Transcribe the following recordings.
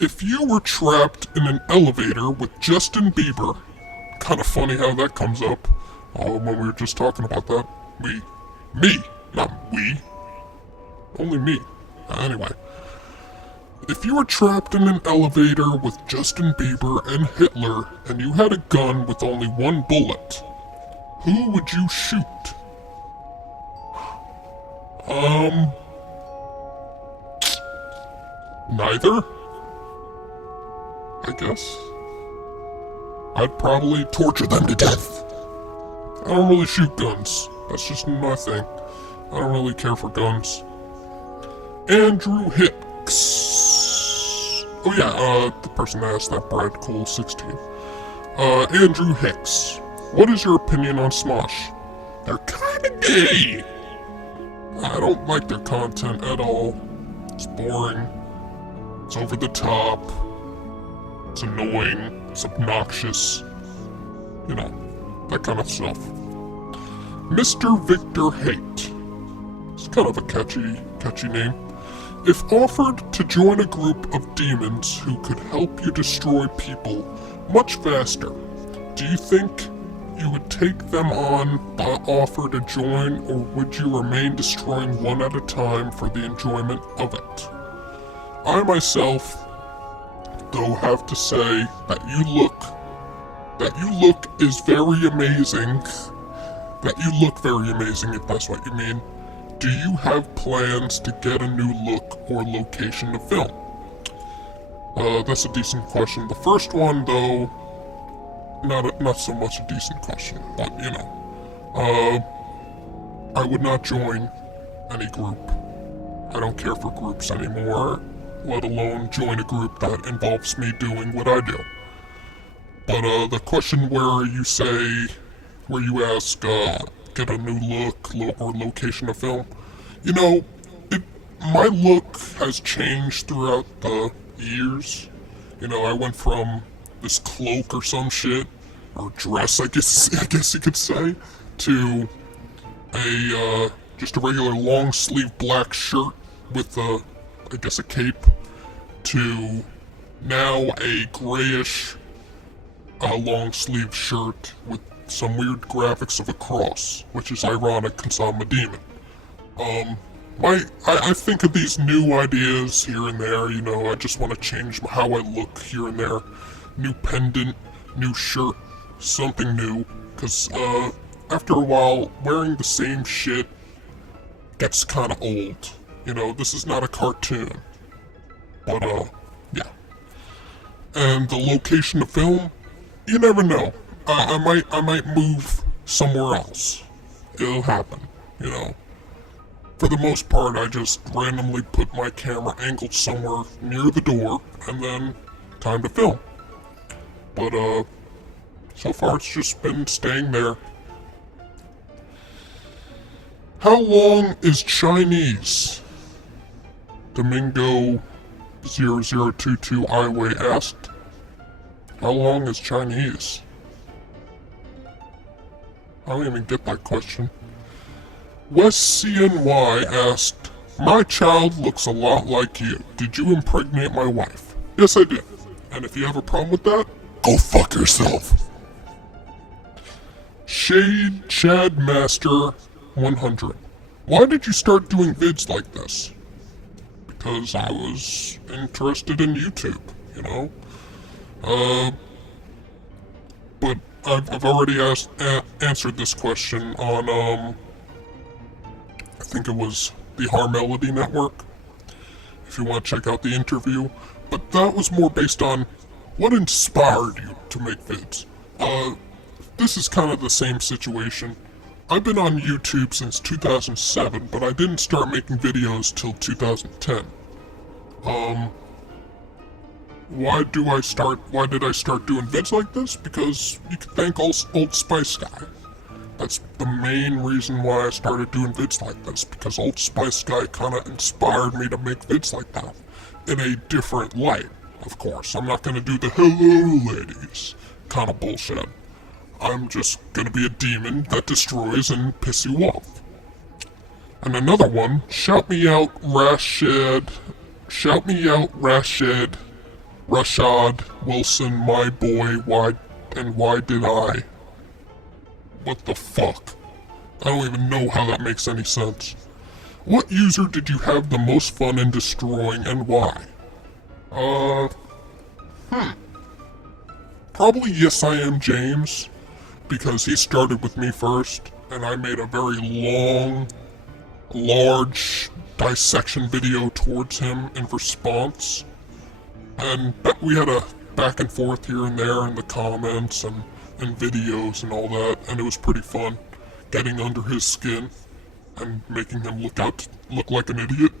If you were trapped in an elevator with Justin Bieber, kind of funny how that comes up when we were just talking about that. Me, not we. Only me. Anyway. If you were trapped in an elevator with Justin Bieber and Hitler, and you had a gun with only one bullet, who would you shoot? Neither? I guess. I'd probably torture them to death. I don't really shoot guns. That's just my thing. I don't really care for guns. Andrew Hicks. Oh yeah, the person that asked that, Brad Cole 16. Andrew Hicks. What is your opinion on Smosh? They're kinda gay. I don't like their content at all. It's boring. It's over the top. It's annoying. It's obnoxious. You know, that kind of stuff. Mr. Victor Hate. It's kind of a catchy name. If offered to join a group of demons who could help you destroy people much faster, do you think you would take them on by offer to join, or would you remain destroying one at a time for the enjoyment of it? I myself, though, have to say that you look is very amazing. That you look very amazing, if that's what you mean. Do you have plans to get a new look or location to film? That's a decent question. The first one, though, not so much a decent question, but you know. I would not join any group. I don't care for groups anymore, let alone join a group that involves me doing what I do. But the question where you ask, get a new look or location to film, you know, my look has changed throughout the years. You know, I went from this cloak or some shit, or dress, I guess you could say, to just a regular long sleeve black shirt with I guess a cape, to now a grayish long sleeve shirt with some weird graphics of a cross, which is ironic because I'm a demon. I think of these new ideas here and there, you know, I just want to change how I look here and there. New pendant, new shirt, something new, because, after a while, wearing the same shit gets kinda old. You know, this is not a cartoon. But, yeah. And the location to film, you never know. I might move somewhere else. It'll happen, you know. For the most part, I just randomly put my camera angled somewhere near the door, and then time to film. But, so far it's just been staying there. How long is Chinese? Domingo0022 Iway asked. How long is Chinese? I don't even get that question. West CNY asked, my child looks a lot like you. Did you impregnate my wife? Yes, I did. And if you have a problem with that, go fuck yourself. Shade Chad Master 100. Why did you start doing vids like this? Because I was interested in YouTube, you know? But I've already answered this question on, I think it was the Harmelody Network, if you want to check out the interview. But that was more based on what inspired you to make vids. This is kind of the same situation. I've been on YouTube since 2007, but I didn't start making videos till 2010. Why did I start doing vids like this? Because you can thank Old Spice Guy. That's the main reason why I started doing vids like this, because Old Spice Guy kinda inspired me to make vids like that. In a different light, of course. I'm not gonna do the hello ladies kinda bullshit. I'm just gonna be a demon that destroys and piss you off. And another one, shout me out Rashid Rashad Wilson, my boy, why did I? What the fuck? I don't even know how that makes any sense. What user did you have the most fun in destroying and why? Probably Yes I Am James, because he started with me first, and I made a very long, large dissection video towards him in response. And we had a back and forth here and there in the comments and videos and all that, and it was pretty fun getting under his skin and making him look like an idiot.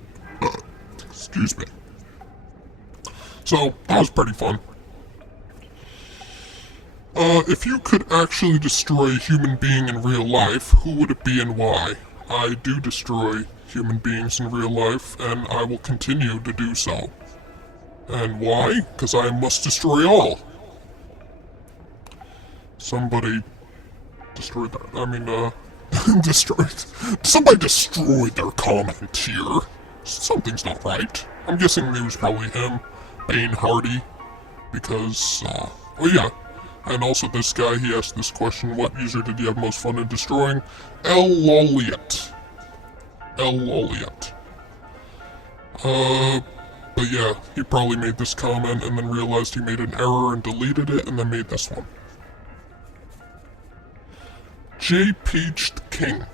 Excuse me. So, that was pretty fun. If you could actually destroy a human being in real life, who would it be and why? I do destroy human beings in real life, and I will continue to do so. And why? Because I must destroy all. Somebody destroyed that. I mean, somebody destroyed their comment here. Something's not right. I'm guessing it was probably him, Bane Hardy, because, well, yeah. And also this guy, he asked this question, what user did you have most fun in destroying? L. Loliot. But yeah, he probably made this comment and then realized he made an error and deleted it and then made this one. J. Peach King.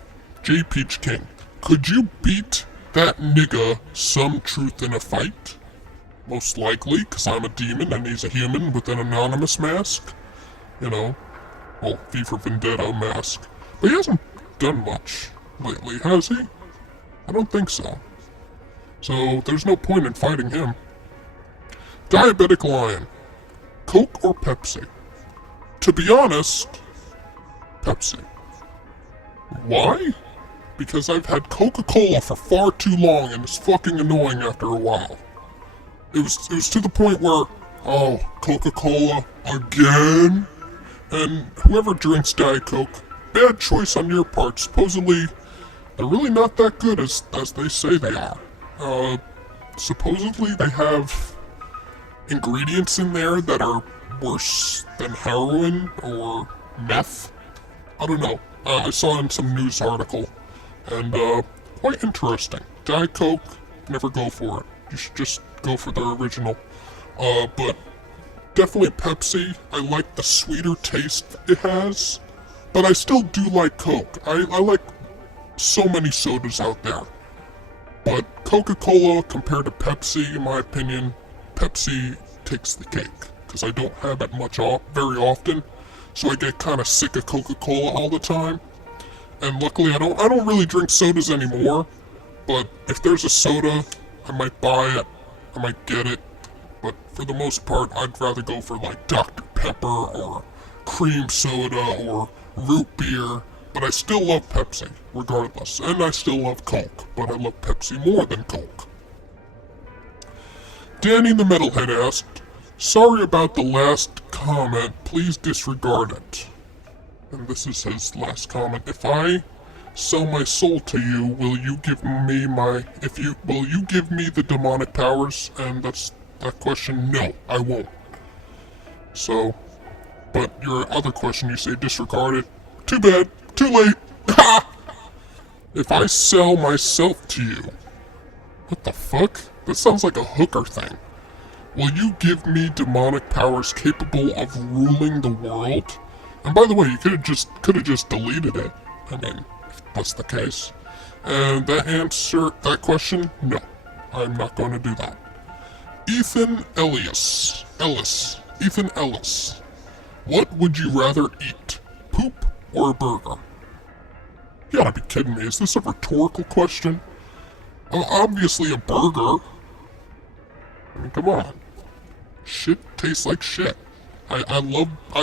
Could you beat that nigga some truth in a fight? Most likely, because I'm a demon and he's a human with an anonymous mask. You know, well, V for Vendetta mask. But he hasn't done much lately, has he? I don't think so. So, there's no point in fighting him. Diabetic Lion. Coke or Pepsi? To be honest, Pepsi. Why? Because I've had Coca-Cola for far too long and it's fucking annoying after a while. It was to the point where, oh, Coca-Cola again? And whoever drinks Diet Coke, bad choice on your part. Supposedly, they're really not that good as they say they are. Supposedly they have ingredients in there that are worse than heroin or meth. I don't know. I saw in some news article, and quite interesting. Diet Coke, never go for it. You should just go for the original. But definitely Pepsi. I like the sweeter taste it has, but I still do like Coke. I like so many sodas out there. But Coca-Cola compared to Pepsi, in my opinion, Pepsi takes the cake, because I don't have it very often, so I get kind of sick of Coca-Cola all the time. And luckily I don't really drink sodas anymore, but if there's a soda, I might buy it, I might get it, but for the most part, I'd rather go for like Dr. Pepper or cream soda or root beer, but I still love Pepsi, regardless, and I still love Coke, but I love Pepsi more than Coke. Danny the Metalhead asked, sorry about the last comment, please disregard it. And this is his last comment. If I sell my soul to you, will you give me the demonic powers? And that's that question, no, I won't. So, but your other question, you say disregard it. Too bad, too late. If I sell myself to you, what the fuck? That sounds like a hooker thing. Will you give me demonic powers capable of ruling the world? And by the way, you could have just deleted it. I mean, if that's the case. And that question, no, I'm not going to do that. Ethan Ellis. What would you rather eat, poop or a burger? You gotta be kidding me, is this a rhetorical question? Obviously a burger. I mean, come on. Shit tastes like shit.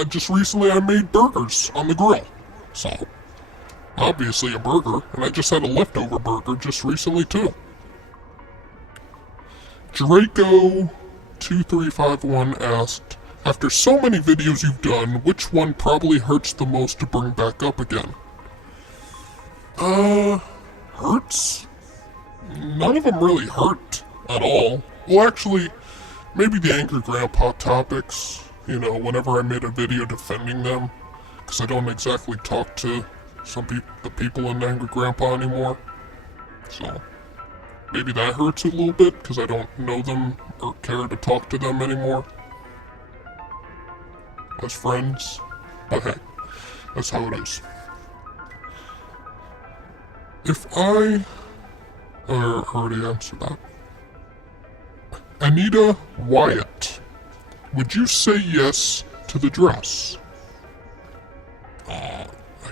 Just recently I made burgers on the grill. So, obviously a burger, and I just had a leftover burger just recently too. Draco2351 asked, after so many videos you've done, which one probably hurts the most to bring back up again? Hurts? None of them really hurt at all. Well, actually, maybe the Angry Grandpa topics, whenever I made a video defending them, because I don't exactly talk to the people in Angry Grandpa anymore. So, maybe that hurts a little bit, because I don't know them or care to talk to them anymore as friends. But hey, that's how it is. If I already answered that. Anita Wyatt, would you say yes to the dress? I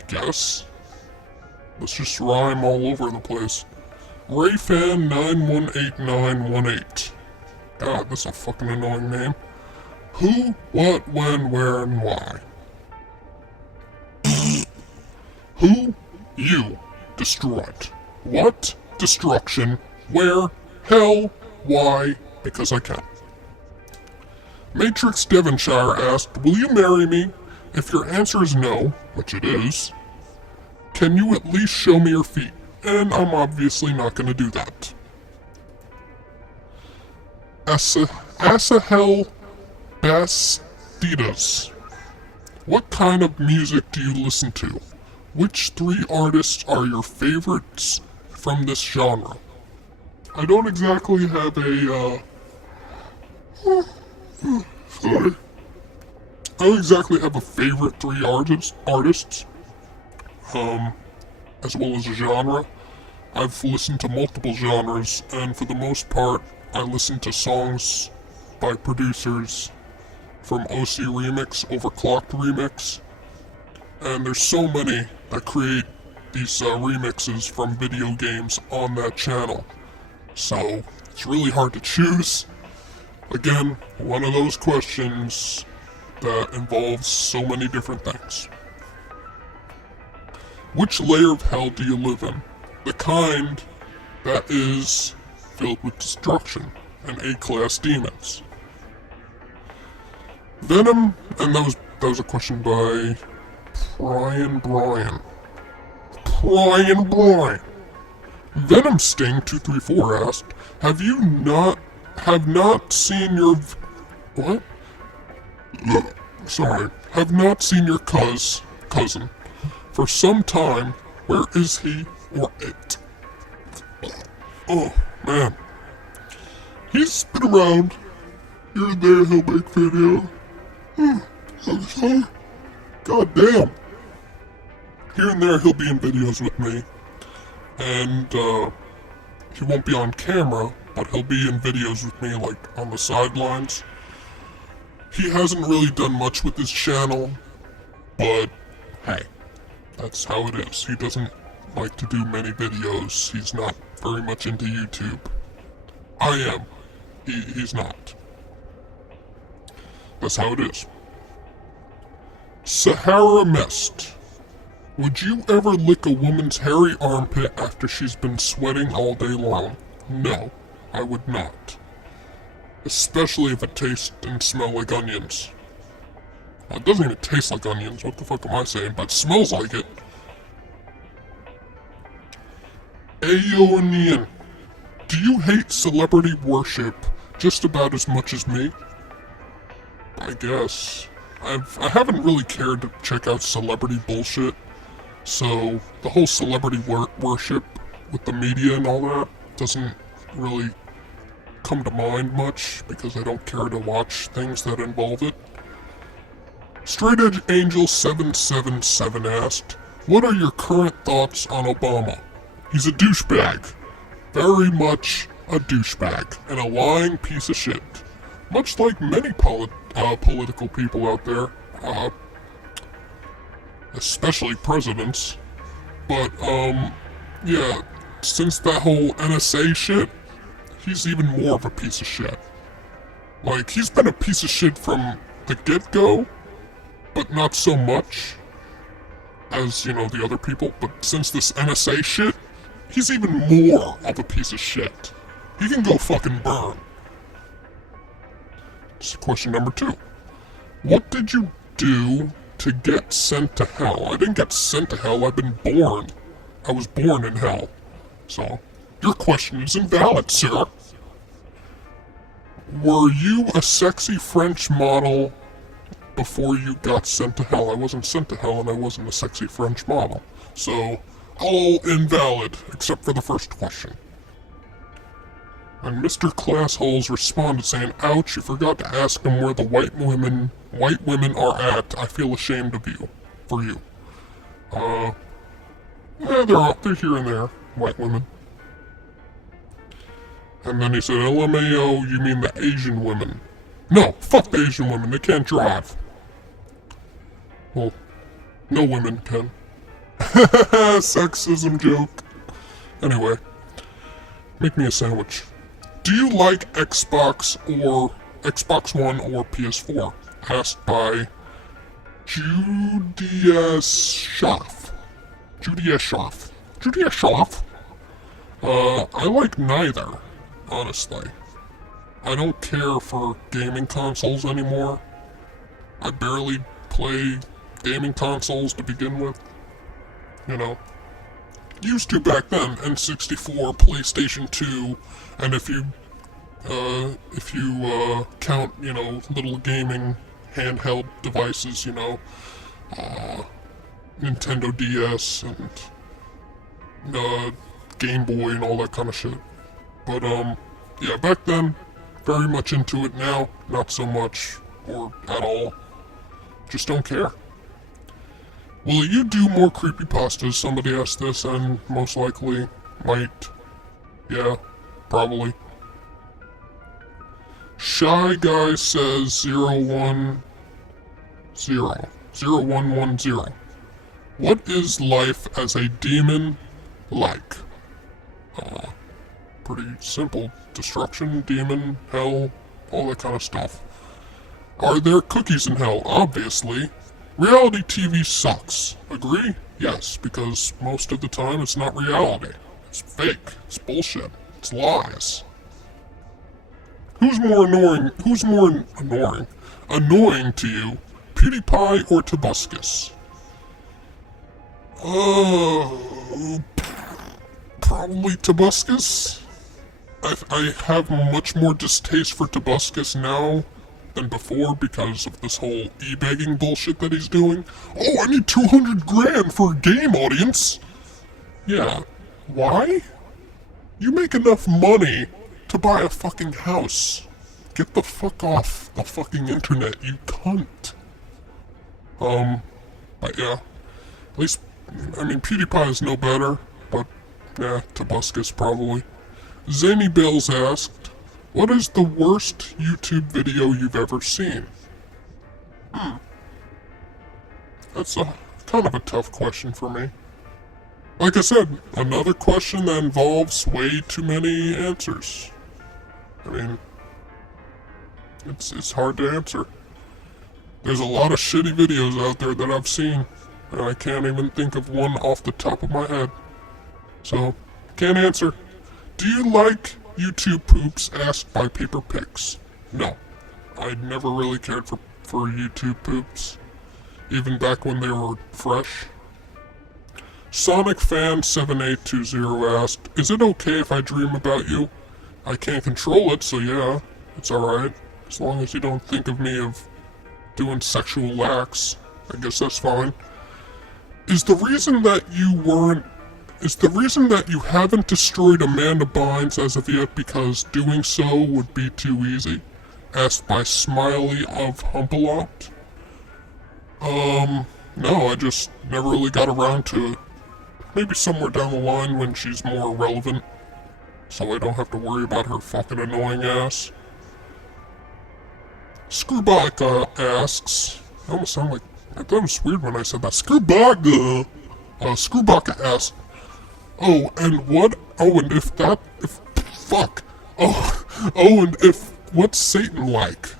guess. Let's just rhyme all over the place. RayFan918918. God, that's a fucking annoying name. Who, what, when, where, and why? Who? You. Destroyed. What? Destruction. Where? Hell. Why? Because I can. Matrix Devonshire asked, will you marry me? If your answer is no, which it is, can you at least show me your feet? And I'm obviously not going to do that. Asahel Bastidas. What kind of music do you listen to? Which 3 artists are your favorites from this genre? I don't exactly have a, sorry. I don't exactly have a favorite 3 artists, as well as a genre. I've listened to multiple genres, and for the most part, I listen to songs by producers from OC Remix, Overclocked Remix, and there's so many that create these remixes from video games on that channel. So, it's really hard to choose. Again, one of those questions that involves so many different things. Which layer of hell do you live in? The kind that is filled with destruction and A-class demons. Venom, and that was a question by Brian. Venom Sting 234 asked, have not seen your what? Sorry, have not seen your cousin for some time. Where is he or it? Oh man, he's been around. Here and there, he'll make video. I'm sorry. God damn. Here and there, he'll be in videos with me, and he won't be on camera, but he'll be in videos with me, like, on the sidelines. He hasn't really done much with his channel, but hey, that's how it is. He doesn't like to do many videos. He's not very much into YouTube. I am. He's not. That's how it is. Sahara Mist. Would you ever lick a woman's hairy armpit after she's been sweating all day long? No, I would not. Especially if it tastes and smells like onions. Well, it doesn't even taste like onions, what the fuck am I saying, but it smells like it. Aeonian. Do you hate celebrity worship just about as much as me? I guess. I haven't really cared to check out celebrity bullshit, so the whole celebrity worship with the media and all that doesn't really come to mind much because I don't care to watch things that involve it. Straight Edge Angel 777 asked, what are your current thoughts on Obama? He's a douchebag. Very much a douchebag and a lying piece of shit. Much like many political people out there, especially presidents. But, yeah, since that whole NSA shit, he's even more of a piece of shit. Like, he's been a piece of shit from the get-go, but not so much as, the other people. But since this NSA shit, he's even more of a piece of shit. He can go fucking burn. Question number 2. What did you do to get sent to hell? I didn't get sent to hell, I've been born. I was born in hell. So, your question is invalid, sir. Were you a sexy French model before you got sent to hell? I wasn't sent to hell and I wasn't a sexy French model. So, all invalid, except for the first question. And Mr. Classholes responded saying, ouch, you forgot to ask him where the white women are at. I feel ashamed of you. For you. Yeah, they're here and there, white women. And then he said, LMAO, you mean the Asian women. No, fuck the Asian women, they can't drive. Well, no women can. Sexism joke. Anyway, make me a sandwich. Do you like Xbox One or PS4? Asked by Judia Schaff. I like neither, honestly. I don't care for gaming consoles anymore. I barely play gaming consoles to begin with. You know. Used to back then, N64, PlayStation 2, and if you count, little gaming handheld devices, Nintendo DS and Game Boy and all that kind of shit. But yeah, back then, very much into it. Now, not so much, or at all. Just don't care. Will you do more creepypastas? Somebody asked this, and most likely might. Yeah, probably. Shy Guy says 010. What is life as a demon like? Pretty simple. Destruction, demon, hell, all that kind of stuff. Are there cookies in hell? Obviously. Reality TV sucks. Agree? Yes, because most of the time it's not reality. It's fake. It's bullshit. It's lies. Who's more annoying to you? PewDiePie or Tobuscus? Probably Tobuscus. I have much more distaste for Tobuscus now than before because of this whole e-begging bullshit that he's doing. Oh, I need 200 grand for a game, audience! Yeah. Why? You make enough money to buy a fucking house. Get the fuck off the fucking internet, you cunt. But yeah. At least, PewDiePie is no better, but yeah, Tobuscus probably. Zany Bills asked, what is the worst YouTube video you've ever seen? That's kind of a tough question for me. Like I said, another question that involves way too many answers. It's hard to answer. There's a lot of shitty videos out there that I've seen, and I can't even think of one off the top of my head. So, can't answer. Do you like YouTube poops? Asked by Paper Pix. No. I never really cared for YouTube poops. Even back when they were fresh. Sonic Fan 7820 asked, is it okay if I dream about you? I can't control it, so yeah, it's alright. As long as you don't think of me of doing sexual acts, I guess that's fine. Is the reason that you haven't destroyed Amanda Bynes as of yet because doing so would be too easy? Asked by Smiley of Humpalot. No, I just never really got around to it. Maybe somewhere down the line when she's more relevant, so I don't have to worry about her fucking annoying ass. Screwbaka asks, I almost sound like, I thought it was weird when I said that. Screwbaka asks, what's Satan like?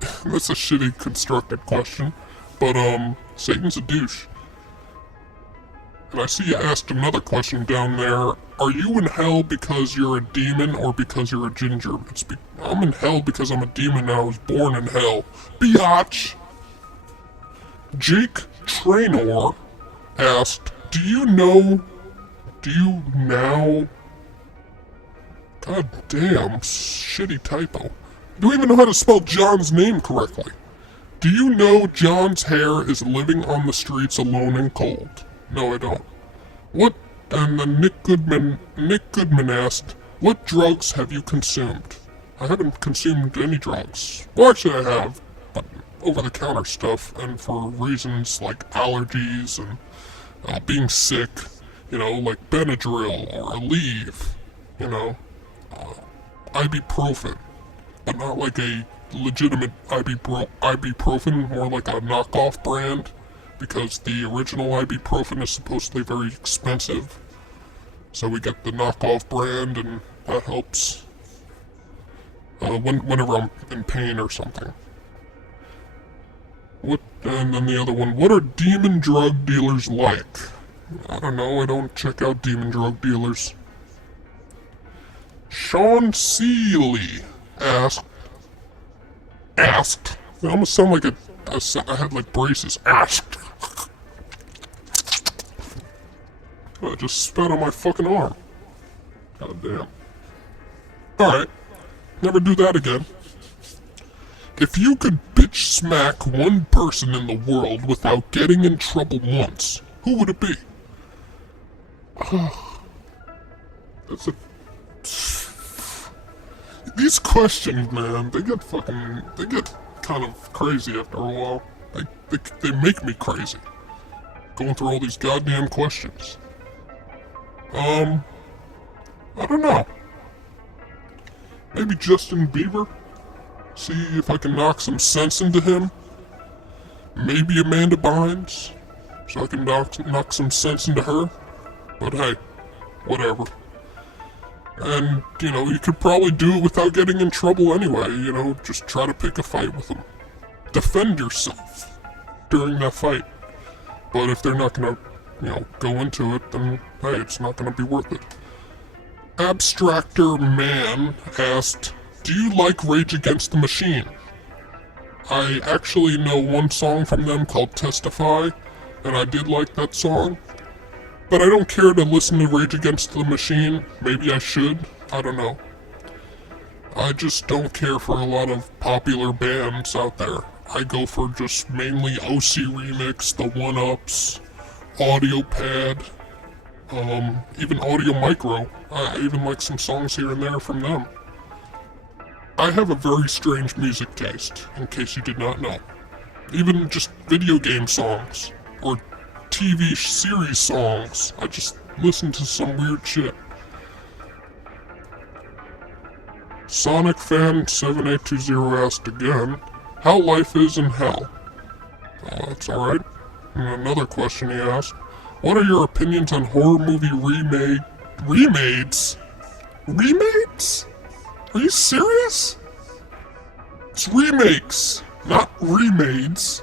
That's a shitty constructed question, but Satan's a douche. And I see you asked another question down there. Are you in hell because you're a demon or because you're a ginger? I'm in hell because I'm a demon and I was born in hell. Biatch! Jake Trainor asked, do you now... God damn, shitty typo. Do you even know how to spell John's name correctly? Do you know John's hair is living on the streets alone and cold? No, I don't. What? And then Nick Goodman asked, what drugs have you consumed? I haven't consumed any drugs. Well, actually I have, but over-the-counter stuff, and for reasons like allergies and being sick, like Benadryl or Aleve, ibuprofen, but not like a legitimate ibuprofen, more like a knockoff brand, because the original ibuprofen is supposedly very expensive. So we get the knockoff brand, and that helps whenever I'm in pain or something. And then the other one, what are demon drug dealers like? I don't know, I don't check out demon drug dealers. Sean Seeley asked, I almost sound like I had like braces. Asked. I just spat on my fucking arm. God damn. Alright, never do that again. If you could bitch smack one person in the world without getting in trouble once, who would it be? That's a... These questions, man, they get kind of crazy after a while. They make me crazy. Going through all these goddamn questions. I don't know. Maybe Justin Bieber? See if I can knock some sense into him. Maybe Amanda Bynes, so I can knock some sense into her. But hey, whatever. And, you could probably do it without getting in trouble anyway, just try to pick a fight with them. Defend yourself during that fight. But if they're not gonna, go into it, then hey, it's not gonna be worth it. Abstractor Man asked, do you like Rage Against the Machine? I actually know one song from them called Testify, and I did like that song. But I don't care to listen to Rage Against the Machine. Maybe I should. I don't know. I just don't care for a lot of popular bands out there. I go for just mainly OC Remix, the 1-Ups, Audio Pad, even Audio Micro. I even like some songs here and there from them. I have a very strange music taste, in case you did not know. Even just video game songs, or TV series songs. I just listen to some weird shit. Sonic Fan 7820 asked again, how life is in hell? That's alright. And another question he asked, what are your opinions on horror movie remakes? Remakes? Are you serious? It's remakes, not remades.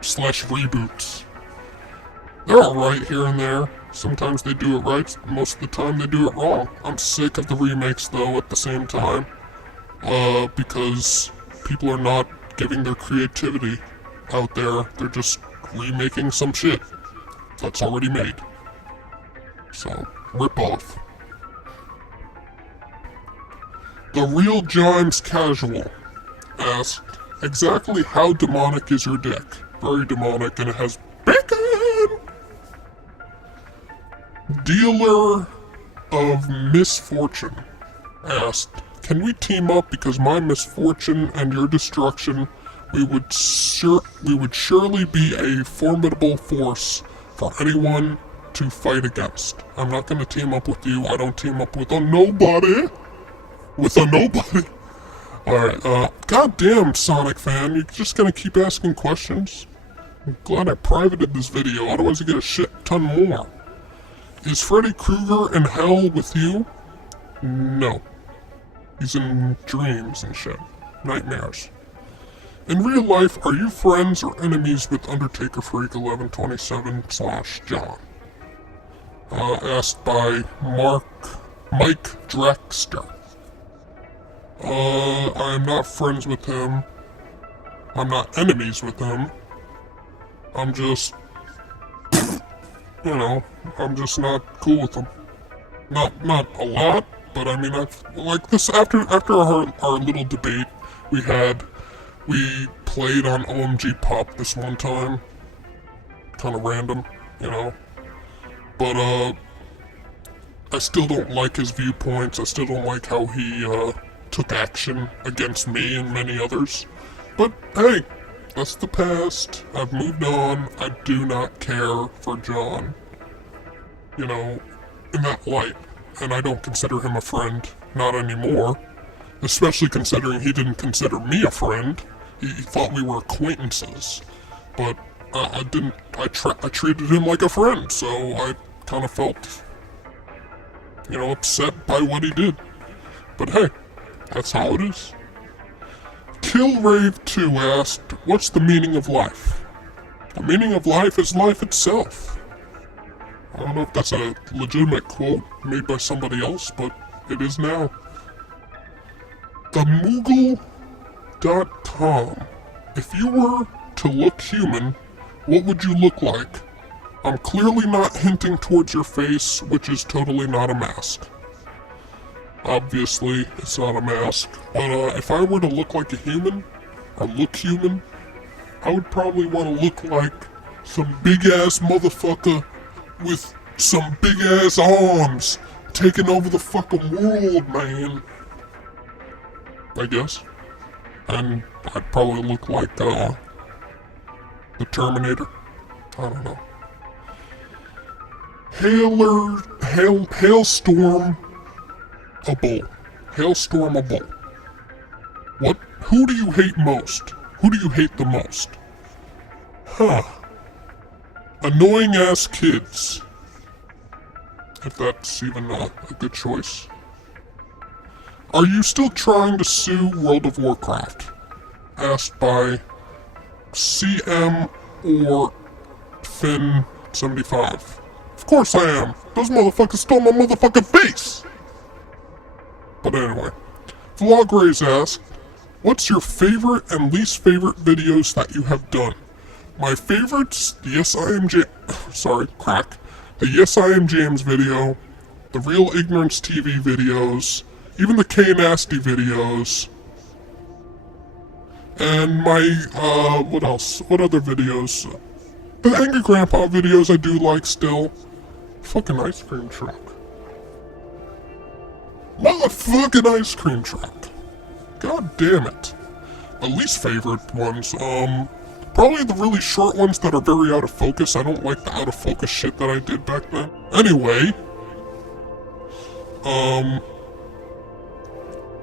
Slash reboots. They're alright here and there. Sometimes they do it right, most of the time they do it wrong. I'm sick of the remakes though at the same time. Because people are not giving their creativity out there. They're just remaking some shit that's already made. So, rip off. The Real Jimes Casual asked, exactly how demonic is your dick? Very demonic, and it has bacon! Dealer of Misfortune asked, can we team up because my misfortune and your destruction, we would surely be a formidable force for anyone to fight against. I'm not gonna team up with you, I don't team up with a nobody. With a nobody. Alright, goddamn Sonic Fan, you're just gonna keep asking questions? I'm glad I privated this video, otherwise I get a shit ton more. Is Freddy Krueger in hell with you? No. He's in dreams and shit. Nightmares. In real life, are you friends or enemies with Undertaker Freak 1127/John? Asked by Mike Drexter. I'm not friends with him. I'm not enemies with him. I'm just, I'm just not cool with him. Not a lot, but I mean, like this, after our little debate we had, we played on OMG Pop this one time. Kind of random, you know. But, I still don't like his viewpoints. I still don't like how he, took action against me and many others. But, hey, that's the past. I've moved on. I do not care for John, you know, in that light. And I don't consider him a friend. Not anymore. Especially considering he didn't consider me a friend. He thought we were acquaintances. But I didn't. I treated him like a friend, so I kind of felt, you know, upset by what he did. But hey, that's how it is. Killrave2 asked, what's the meaning of life? The meaning of life is life itself. I don't know if that's a legitimate quote made by somebody else, but it is now. TheMoogle.com. If you were to look human, what would you look like? I'm clearly not hinting towards your face, which is totally not a mask. Obviously, it's not a mask. But if I were to look like a human, or look human, I would probably want to look like some big-ass motherfucker with some big-ass arms taking over the fucking world, man. I guess. And I'd probably look like, the Terminator. I don't know. Hailstorm a bull. Hailstorm a bull. What? Who do you hate most? Who do you hate the most? Huh. Annoying ass kids. If that's even a good choice. Are you still trying to sue World of Warcraft? Asked by CM or Finn75. Of course I am. Those motherfuckers stole my motherfucking face. But anyway, Vlograys asked, what's your favorite and least favorite videos that you have done? My favorites, the Yes I Am James video, the Real Ignorance TV videos, even the K Nasty videos, and my, what else? What other videos? The Angry Grandpa videos I do like still. Fucking ice cream truck. Motherfucking ice cream truck. God damn it. My least favorite ones, probably the really short ones that are very out of focus. I don't like the out of focus shit that I did back then. Anyway,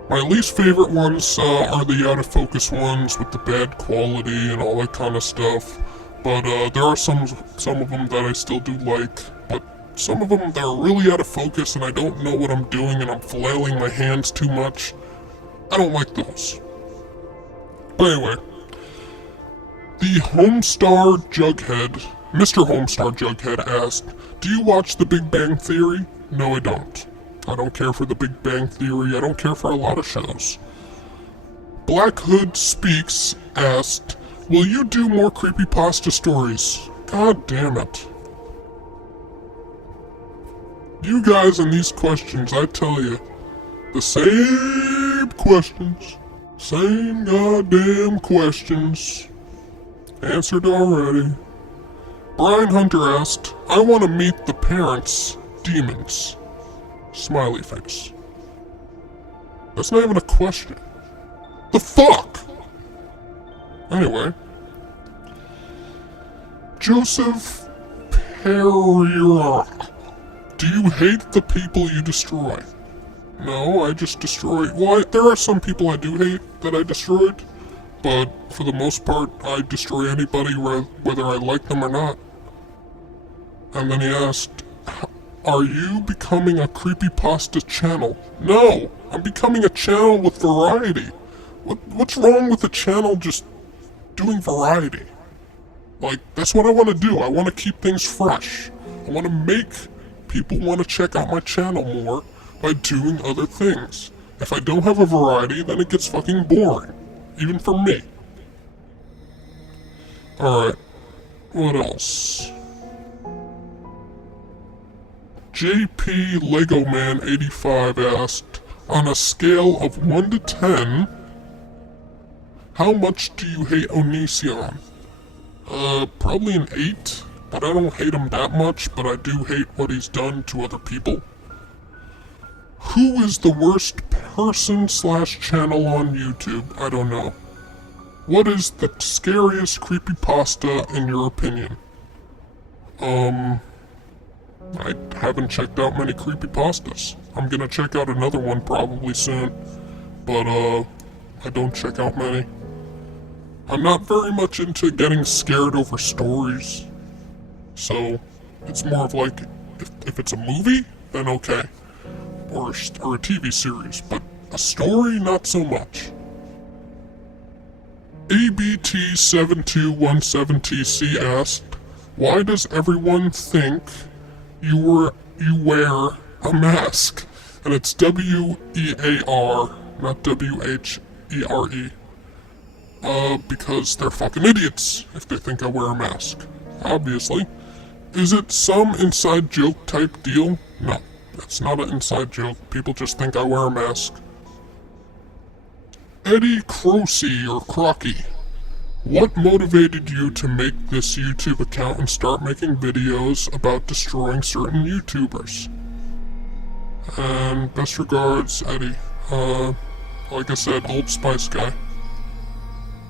my least favorite ones are the out of focus ones with the bad quality and all that kind of stuff. But there are some of them that I still do like. But some of them that are really out of focus and I don't know what I'm doing and I'm flailing my hands too much. I don't like those. But anyway, the Homestar Jughead, Mr. Homestar Jughead asked, do you watch The Big Bang Theory? No, I don't. I don't care for The Big Bang Theory. I don't care for a lot of shows. Black Hood Speaks asked, will you do more creepypasta stories? God damn it. You guys and these questions, I tell you, the same questions. Same goddamn questions. Answered already. Brian Hunter asked, I want to meet the parents' demons. Smiley face. That's not even a question. The fuck? Anyway. Joseph Pereira. Do you hate the people you destroy? No, I just destroy. Well, there are some people I do hate that I destroyed. But for the most part, I destroy anybody whether I like them or not. And then he asked, are you becoming a creepypasta channel? No! I'm becoming a channel with variety. What's wrong with a channel just doing variety? Like, that's what I want to do. I want to keep things fresh. I want to make people want to check out my channel more by doing other things. If I don't have a variety, then it gets fucking boring. Even for me. Alright. What else? JP Lego Man 85 asked, on a scale of 1 to 10, how much do you hate Onision? Probably an 8, but I don't hate him that much, but I do hate what he's done to other people. Who is the worst person/channel on YouTube? I don't know. What is the scariest creepypasta in your opinion? I haven't checked out many creepypastas. I'm gonna check out another one probably soon, but I don't check out many. I'm not very much into getting scared over stories, so it's more of like, if it's a movie, then okay, or a TV series, but a story, not so much. ABT7217TC asked, why does everyone think you wear a mask? And it's WEAR, not WHERE. Because they're fucking idiots if they think I wear a mask. Obviously. Is it some inside joke type deal? No, that's not an inside joke. People just think I wear a mask. Eddie Croce or Crocky, what motivated you to make this YouTube account and start making videos about destroying certain YouTubers? And best regards, Eddie. Like I said, Old Spice guy.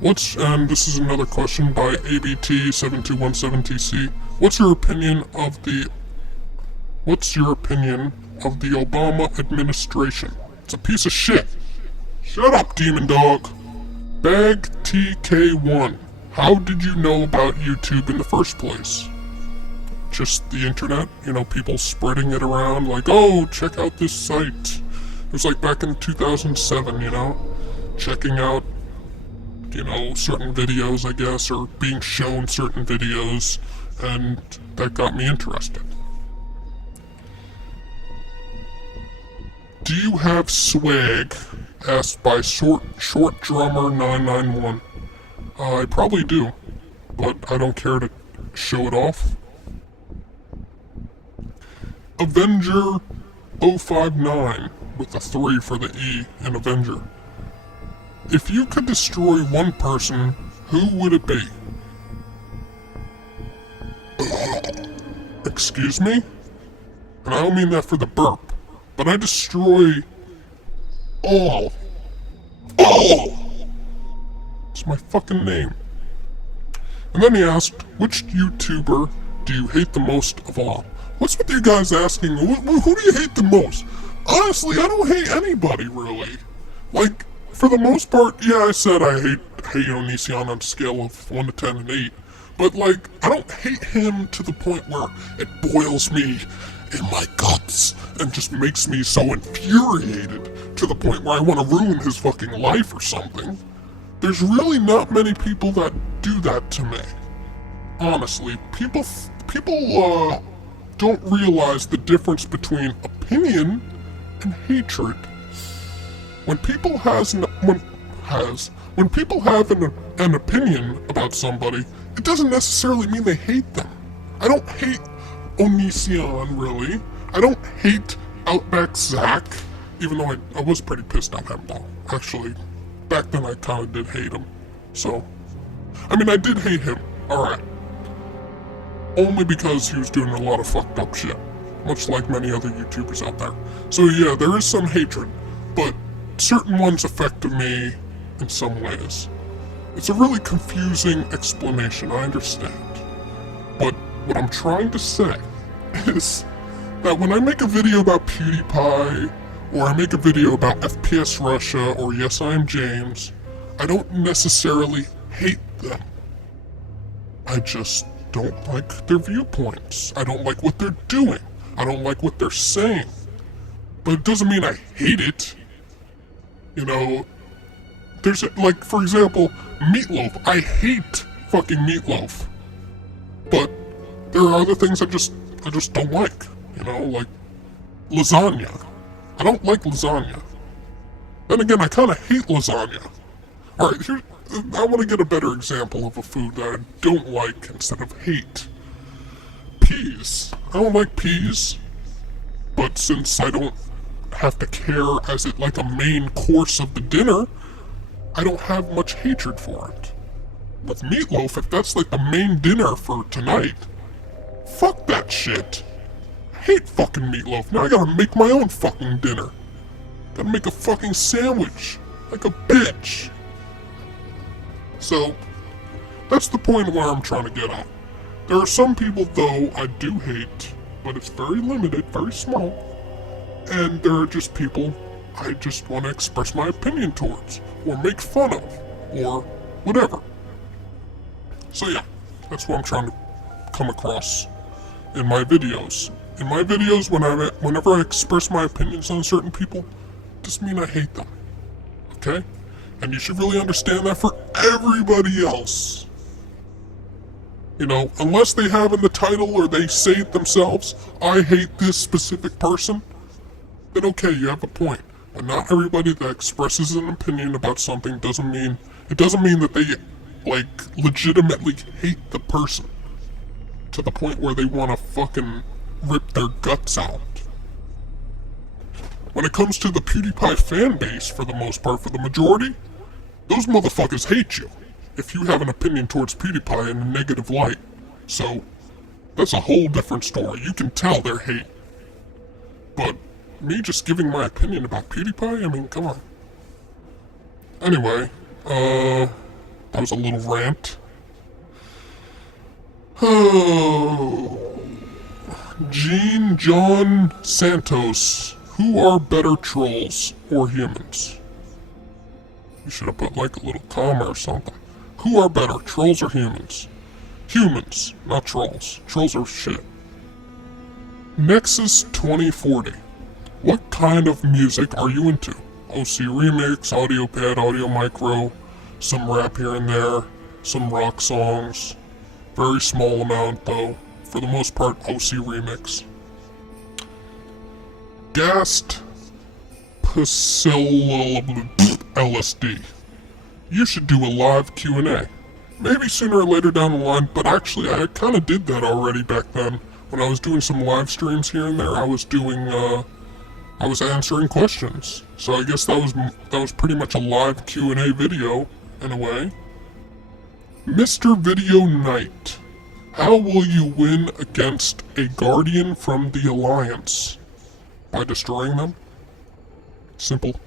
And this is another question by ABT7217TC. What's your opinion of the Obama administration? It's a piece of shit. Shut up, demon dog. Bag TK1. How did you know about YouTube in the first place? Just the internet, people spreading it around like, oh, check out this site. It was like back in 2007, checking out, certain videos, I guess, or being shown certain videos, and that got me interested. Do you have swag? Asked by Short Drummer 991. I probably do, but I don't care to show it off. Avenger 059 with a 3 for the E in Avenger. If you could destroy one person, who would it be? Excuse me? And I don't mean that for the burp, but I destroy all. It's my fucking name. And then he asked, which YouTuber do you hate the most of all? What's with you guys asking, who do you hate the most? Honestly, I don't hate anybody, really. Like, for the most part, yeah, I said I hate Onision on a scale of 1 to 10 and 8. But, like, I don't hate him to the point where it boils me in my guts and just makes me so infuriated to the point where I want to ruin his fucking life or something. There's really not many people that do that to me. Honestly, people don't realize the difference between opinion and hatred. When people have an opinion about somebody, it doesn't necessarily mean they hate them. I don't hate Onision, really. I don't hate Outback Zach, even though I was pretty pissed at him, though. Actually, back then I kinda did hate him. So, I did hate him, alright. Only because he was doing a lot of fucked up shit, much like many other YouTubers out there. So yeah, there is some hatred, but certain ones affected me in some ways. It's a really confusing explanation, I understand. But what I'm trying to say is that when I make a video about PewDiePie, or I make a video about FPS Russia, or Yes I Am James, I don't necessarily hate them. I just don't like their viewpoints. I don't like what they're doing. I don't like what they're saying. But it doesn't mean I hate it. There's, like, for example, Meatloaf. I hate fucking Meatloaf. But there are other things I just don't like. Like lasagna. I don't like lasagna. Then again, I kinda hate lasagna. Alright, I want to get a better example of a food that I don't like instead of hate. Peas. I don't like peas. but since I don't have to care as it like a main course of the dinner, I don't have much hatred for it. With meatloaf, if that's like the main dinner for tonight, fuck that shit. I hate fucking meatloaf. Now I gotta make my own fucking dinner. Gotta make a fucking sandwich. Like a bitch. So, that's the point where I'm trying to get at. There are some people, though, I do hate, but it's very limited, very small. And there are just people I just want to express my opinion towards, or make fun of, or whatever. So yeah, that's what I'm trying to come across in my videos. In my videos, whenever I express my opinions on certain people, it doesn't mean I hate them. Okay? And you should really understand that for everybody else. You know, unless they have in the title or they say it themselves, I hate this specific person, then okay, you have a point. But not everybody that expresses an opinion about something doesn't mean that they, like, legitimately hate the person. To the point where they want to fucking rip their guts out. When it comes to the PewDiePie fan base, for the most part, for the majority, those motherfuckers hate you if you have an opinion towards PewDiePie in a negative light. So, that's a whole different story. You can tell their hate. But me just giving my opinion about PewDiePie? I mean, come on. Anyway, that was a little rant. Oh, Gene John Santos. Who are better, trolls or humans? You should have put like a little comma or something. Who are better, trolls or humans? Humans, not trolls. Trolls are shit. Nexus 2040. What kind of music are you into? OC Remix, Audio Pad, Audio Micro, some rap here and there, some rock songs. Very small amount though. For the most part, OC Remix. Gassed LSD. You should do a live Q&A. Maybe sooner or later down the line, but actually I kind of did that already back then. When I was doing some live streams here and there, I was answering questions. So I guess that was pretty much a live Q&A video, in a way. Mr. Video Knight. How will you win against a Guardian from the Alliance? By destroying them? Simple.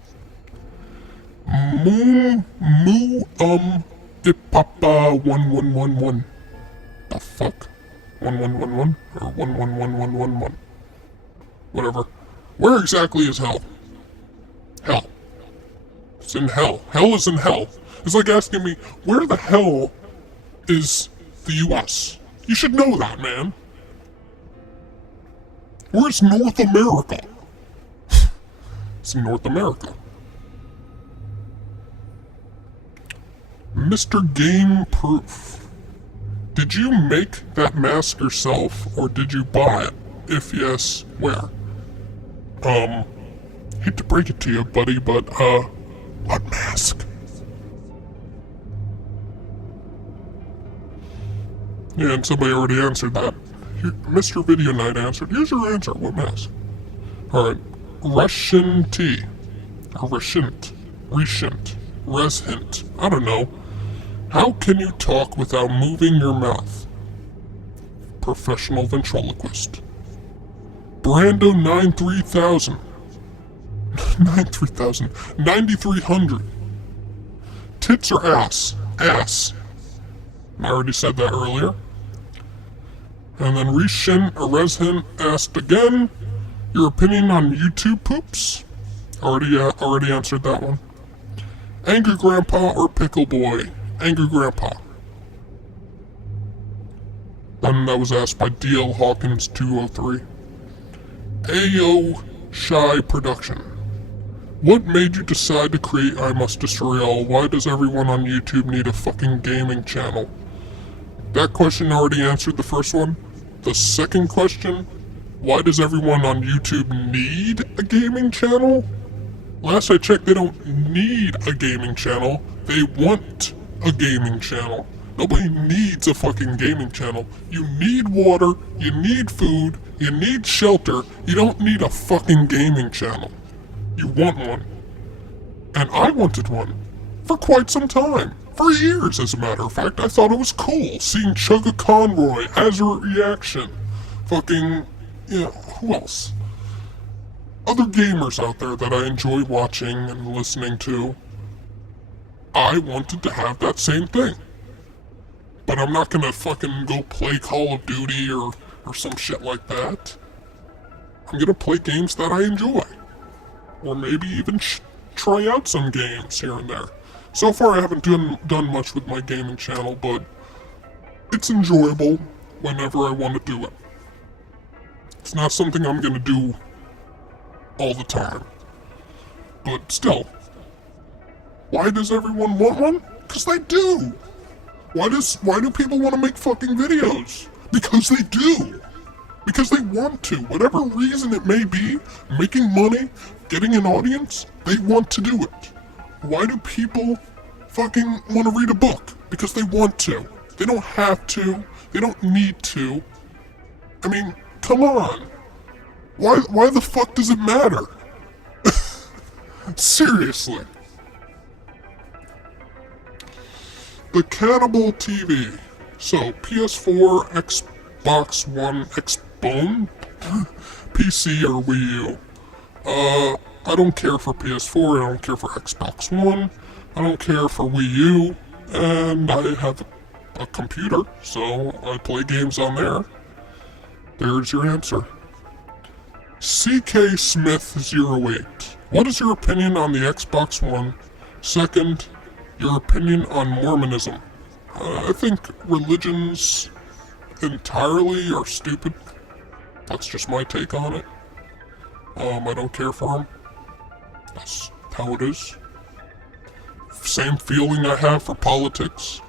Ipapa 1111. The fuck? 1111 or 111111? Whatever. Where exactly is hell? Hell. It's in hell. Hell is in hell. It's like asking me, where the hell is the US? You should know that, man. Where's North America? It's in North America. Mr. Game Proof. Did you make that mask yourself, or did you buy it? If yes, where? Hate to break it to you, buddy, but, what mask? Yeah, and somebody already answered that. Mr. Video Knight answered. Here's your answer. What mask? Alright. Russian tea. Or Reshint. Reshint. I don't know. How can you talk without moving your mouth? Professional ventriloquist. Brando 93000. 9300. Tits or ass? Ass. I already said that earlier. And then Reshin asked again, your opinion on YouTube poops? Already answered that one. Angry Grandpa or Pickle Boy? Angry Grandpa. Then that was asked by DL Hawkins 203. AO Shy Production. What made you decide to create IMustDestroyAll? Why does everyone on YouTube need a fucking gaming channel? That question already answered the first one. The second question, why does everyone on YouTube need a gaming channel? Last I checked, they don't need a gaming channel. They want a gaming channel. Nobody needs a fucking gaming channel. You need water, you need food, you need shelter. You don't need a fucking gaming channel. You want one. And I wanted one. For quite some time. For years, as a matter of fact. I thought it was cool seeing Chugga Conroy as a reaction. Fucking, who else? Other gamers out there that I enjoy watching and listening to. I wanted to have that same thing. But I'm not gonna fucking go play Call of Duty or some shit like that. I'm gonna play games that I enjoy. Or maybe even try out some games here and there. So far I haven't done much with my gaming channel, but it's enjoyable whenever I want to do it. It's not something I'm gonna do all the time. But still, why does everyone want one? Because they do! Why do people want to make fucking videos? Because they do! Because they want to. Whatever reason it may be, making money, getting an audience, they want to do it. Why do people fucking want to read a book? Because they want to. They don't have to. They don't need to. I mean, come on. Why the fuck does it matter? Seriously. The Cannibal TV. So, PS4, Xbox One, Xbone, PC, or Wii U. I don't care for PS4, I don't care for Xbox One, I don't care for Wii U, and I have a computer, so I play games on there. There's your answer. CK Smith 08. What is your opinion on the Xbox One? Second, your opinion on Mormonism. I think religions entirely are stupid. That's just my take on it. I don't care for them. That's how it is. Same feeling I have for politics.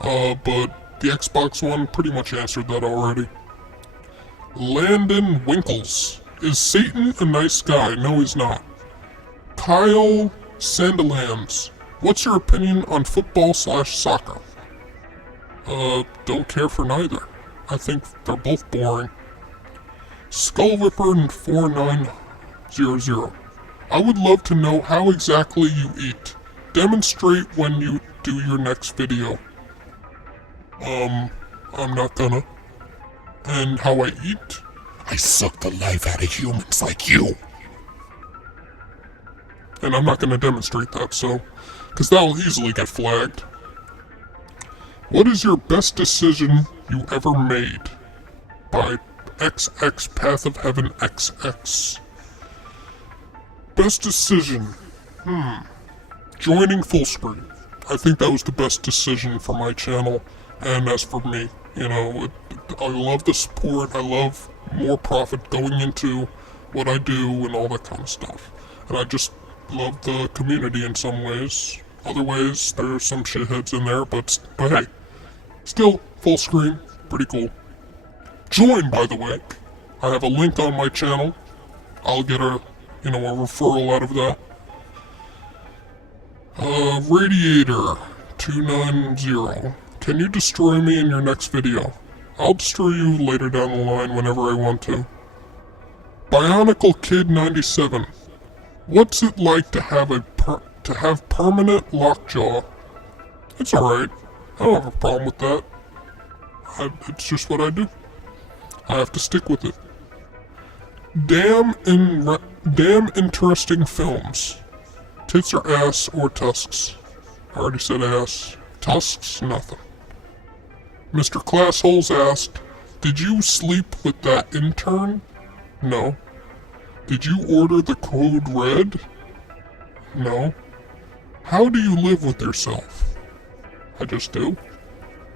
But the Xbox One pretty much answered that already. Landon Winkles. Is Satan a nice guy? No, he's not. Kyle Sandilands. What's your opinion on football/soccer? Don't care for neither. I think they're both boring. Skullripper 4900. I would love to know how exactly you eat. Demonstrate when you do your next video. I'm not gonna. And how I eat? I suck the life out of humans like you. And I'm not gonna demonstrate that, because that'll easily get flagged. What is your best decision you ever made? By XX Path of Heaven XX. Best decision? Joining Fullscreen. I think that was the best decision for my channel, and as for me, I love the support, I love more profit going into what I do and all that kind of stuff. And I just love the community in some ways. Other ways, there's some shitheads in there, but hey, still, Fullscreen, pretty cool. Join, by the way. I have a link on my channel. I'll get a referral out of that. Radiator 290. Can you destroy me in your next video? I'll destroy you later down the line whenever I want to. Bionicle Kid 97. What's it like to have permanent lockjaw? It's alright. I don't have a problem with that. It's just what I do. I have to stick with it. Damn interesting films. Tits or ass or tusks? I already said ass. Tusks? Nothing. Mr. Classholes asked, did you sleep with that intern? No. Did you order the code red? No. How do you live with yourself? I just do.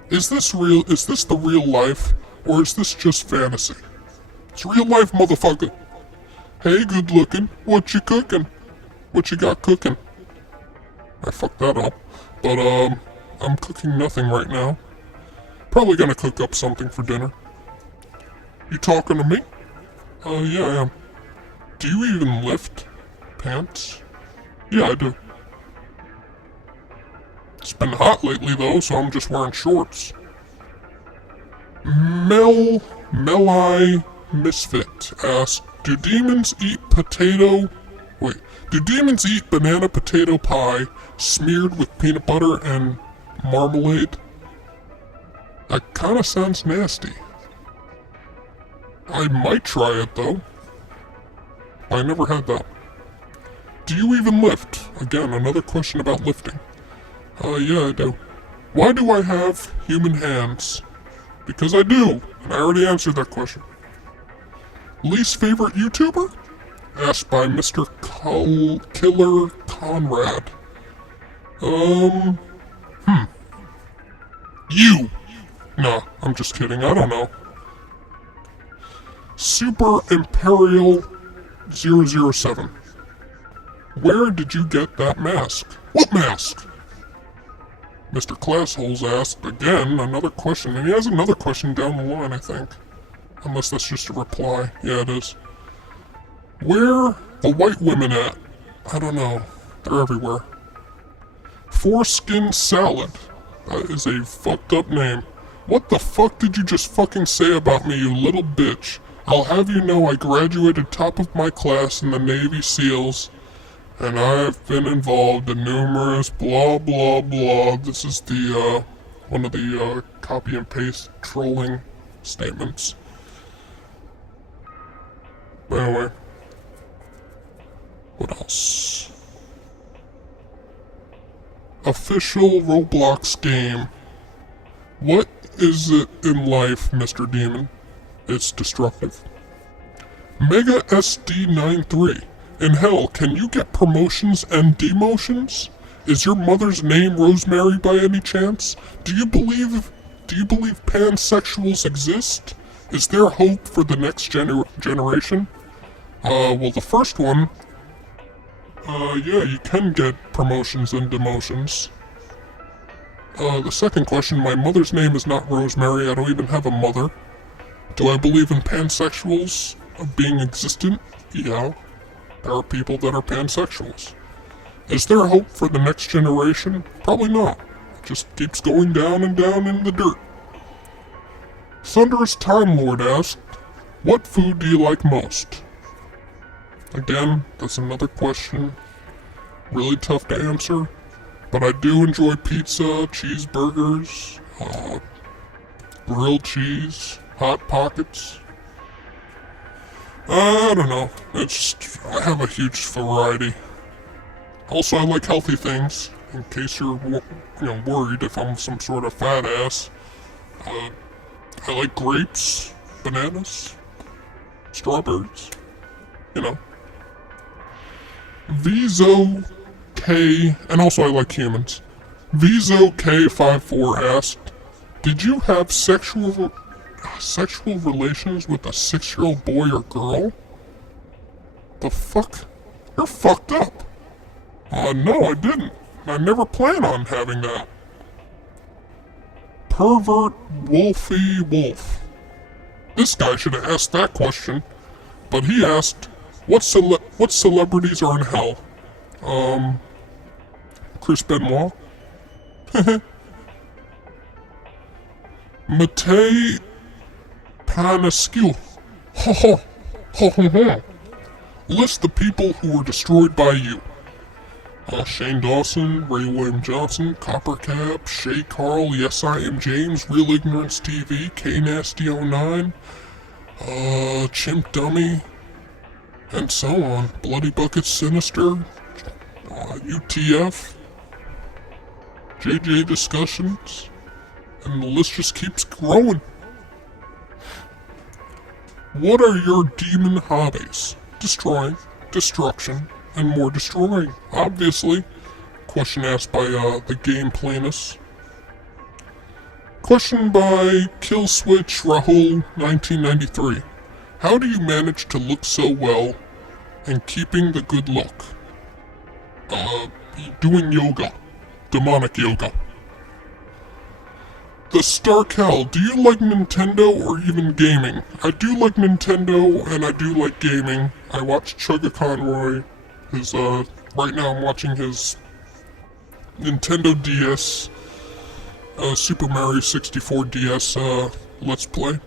Is this real? Is this the real life? Or is this just fantasy? It's real life, motherfucker. Hey, good looking. What you cooking? What you got cooking? I fucked that up. But, I'm cooking nothing right now. Probably gonna cook up something for dinner. You talking to me? Yeah, I am. Do you even lift pants? Yeah, I do. It's been hot lately though, so I'm just wearing shorts. Melai Misfit asks, do demons eat banana potato pie smeared with peanut butter and marmalade? That kinda sounds nasty. I might try it though. I never had that. Do you even lift? Again, another question about lifting. Yeah, I do. Why do I have human hands? Because I do, and I already answered that question. Least favorite YouTuber? Asked by Mr. Killer Conrad. You! Nah, I'm just kidding, I don't know. Super Imperial 007. Where did you get that mask? What mask? Mr. Classholes asked again another question, and he has another question down the line, I think. Unless that's just a reply. Yeah, it is. Where the white women at? I don't know. They're everywhere. Foreskin Salad. That is a fucked up name. What the fuck did you just fucking say about me, you little bitch? I'll have you know I graduated top of my class in the Navy SEALs, and I've been involved in numerous blah blah blah. This is the, one of the, copy and paste trolling statements. But anyway. What else? Official Roblox game. What is it in life, Mr. Demon? It's destructive. Mega SD93. In hell, can you get promotions and demotions? Is your mother's name Rosemary by any chance? Do you believe pansexuals exist? Is there hope for the next generation? Well, the first one, yeah, you can get promotions and demotions. The second question, my mother's name is not Rosemary, I don't even have a mother. Do I believe in pansexuals being existent? Yeah. There are people that are pansexuals. Is there hope for the next generation? Probably not. It just keeps going down and down in the dirt. Thunderous Time Lord asked, what food do you like most? Again, that's another question. Really tough to answer. But I do enjoy pizza, cheeseburgers, grilled cheese, Hot Pockets. I don't know. I have a huge variety. Also, I like healthy things. In case you're, worried if I'm some sort of fat ass. I like grapes, bananas, strawberries. Vizo K, and also I like humans. Vizo K54 asked, did you have sexual relations with a 6-year-old boy or girl? The fuck? You're fucked up. No, I didn't. I never plan on having that. Pervert Wolfie Wolf. This guy should have asked that question, but he asked, what celebrities are in hell? Chris Benoit? Matei Panaskill. List the people who were destroyed by you. Shane Dawson, Ray William Johnson, Copper Cab, Shay Carl, Yes I Am James, Real Ignorance TV, K-Nasty09, Chimp Dummy, and so on. Bloody Bucket Sinister, UTF, JJ Discussions, and the list just keeps growing. What are your demon hobbies? Destroying, destruction, and more destroying, obviously. Question asked by the Game Planus. Question by Killswitch Rahul 1993. How do you manage to look so well and keeping the good look? Doing yoga. Demonic yoga. The Starkel, do you like Nintendo or even gaming? I do like Nintendo and I do like gaming. I watch Chugga Conroy. Right now I'm watching his Nintendo DS, Super Mario 64 DS Let's Play.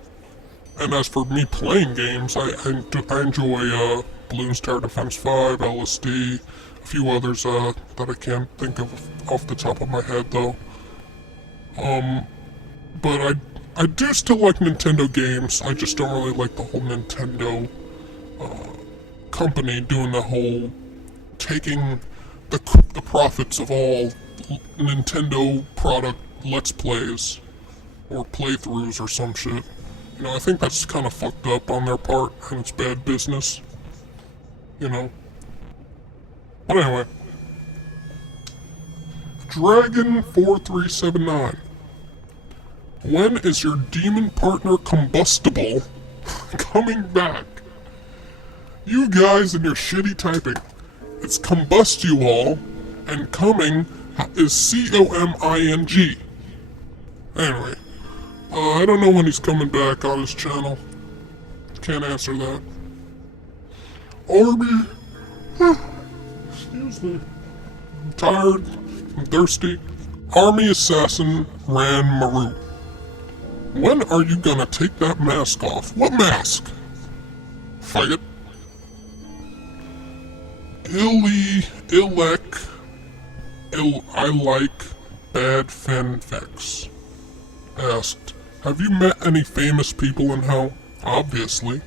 And as for me playing games, I enjoy Bloons Tower Defense 5, LSD, a few others that I can't think of off the top of my head though. But I do still like Nintendo games. I just don't really like the whole Nintendo company doing the whole taking the profits of all Nintendo product Let's Plays or playthroughs or some shit. You know, I think that's kind of fucked up on their part, and it's bad business. You know. But anyway. Dragon4379. When is your demon partner Combustible coming back? You guys and your shitty typing. It's ComustUall, and coming is COMING. Anyway, I don't know when he's coming back on his channel. Can't answer that. Army. Excuse me. I'm tired. I'm thirsty. Army Assassin Ran Maru. When are you gonna take that mask off? What mask? Faggot. I like bad fanfics. Asked, have you met any famous people in hell? Obviously.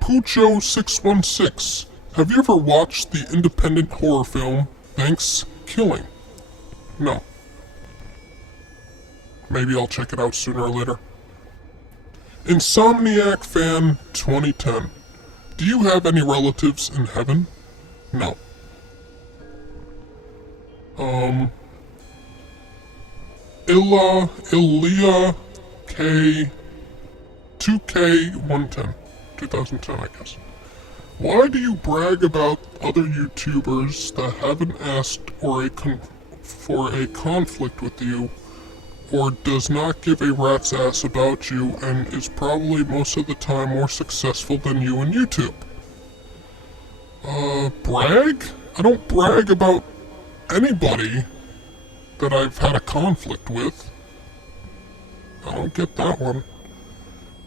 Pucho616, have you ever watched the independent horror film Thanksgiving? No. Maybe I'll check it out sooner or later. Insomniac Fan 2010, do you have any relatives in heaven? No. Ilya K 2K110 2010, I guess. Why do you brag about other YouTubers that haven't asked for a conflict with you, or does not give a rat's ass about you, and is probably most of the time more successful than you in YouTube? Brag? I don't brag about anybody that I've had a conflict with. I don't get that one.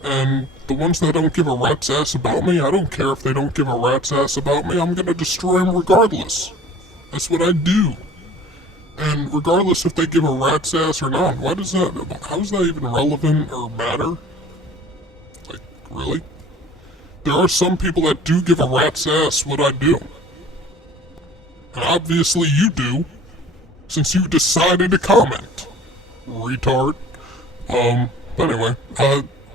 And the ones that don't give a rat's ass about me, I don't care if they don't give a rat's ass about me, I'm gonna destroy them regardless. That's what I do. And regardless if they give a rat's ass or not, how is that even relevant or matter? Like, really? There are some people that do give a rat's ass what I do. And obviously you do, since you decided to comment. Retard. But anyway,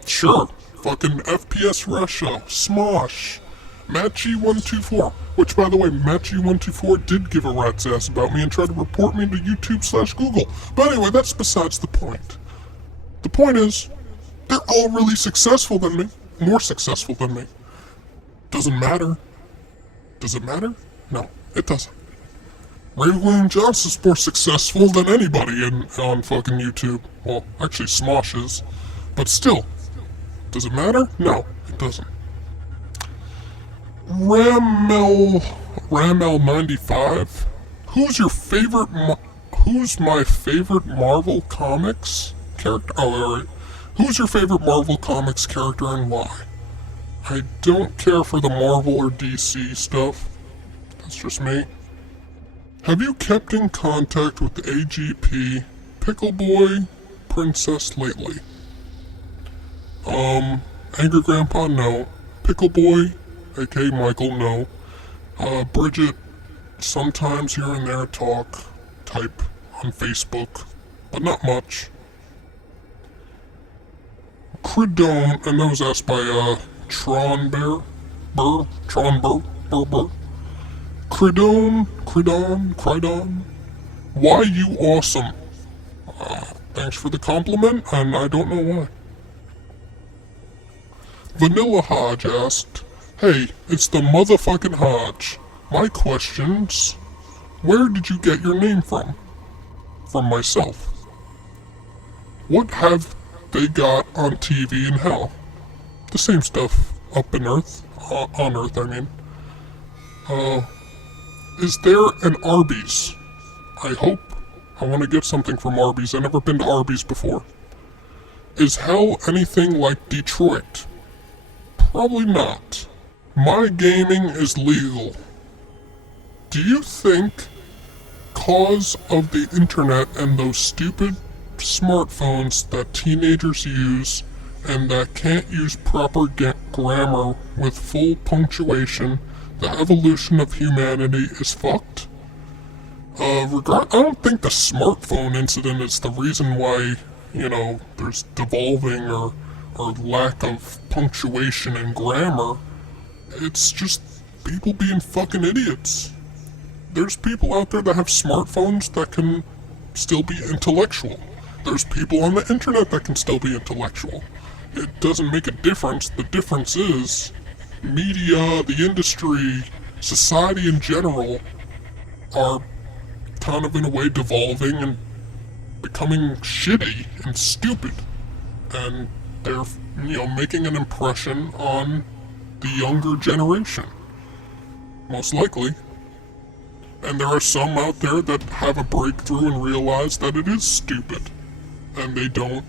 sure. Fucking FPS Russia, Smosh, Matchy124, which by the way, Matchy124 did give a rat's ass about me and tried to report me to YouTube/Google. But anyway, that's besides the point. The point is, they're all really successful than me. More successful than me. Doesn't matter. Does it matter? No, it doesn't. Ray William Johnson's more successful than anybody on fucking YouTube. Well, actually Smosh is. But still, does it matter? No, it doesn't. Ramel95, who's my favorite Marvel Comics character? Oh, alright. Who's your favorite Marvel Comics character and why? I don't care for the Marvel or DC stuff. That's just me. Have you kept in contact with the AGP, Pickleboy, Princess lately? Angry Grandpa, no. Pickleboy, aka Michael, no. Bridget, sometimes here and there type on Facebook, but not much. Cridone, and that was asked by, Cridone, why you awesome? Thanks for the compliment, and I don't know why. Vanilla Hodge asked, hey, it's the motherfucking Hodge. My questions, where did you get your name from? From myself. What have they got on TV in hell? The same stuff up in Earth, on Earth I mean. Is there an Arby's? I hope. I want to get something from Arby's. I've never been to Arby's before. Is hell anything like Detroit? Probably not. My gaming is legal. Do you think, cause of the internet and those stupid smartphones that teenagers use and that can't use proper grammar with full punctuation, the evolution of humanity is fucked? I don't think the smartphone incident is the reason why, there's devolving or lack of punctuation and grammar. It's just people being fucking idiots. There's people out there that have smartphones that can still be intellectual. There's people on the internet that can still be intellectual. It doesn't make a difference. The difference is media, the industry, society in general are kind of in a way devolving and becoming shitty and stupid. And they're, making an impression on the younger generation. Most likely. And there are some out there that have a breakthrough and realize that it is stupid. And they don't,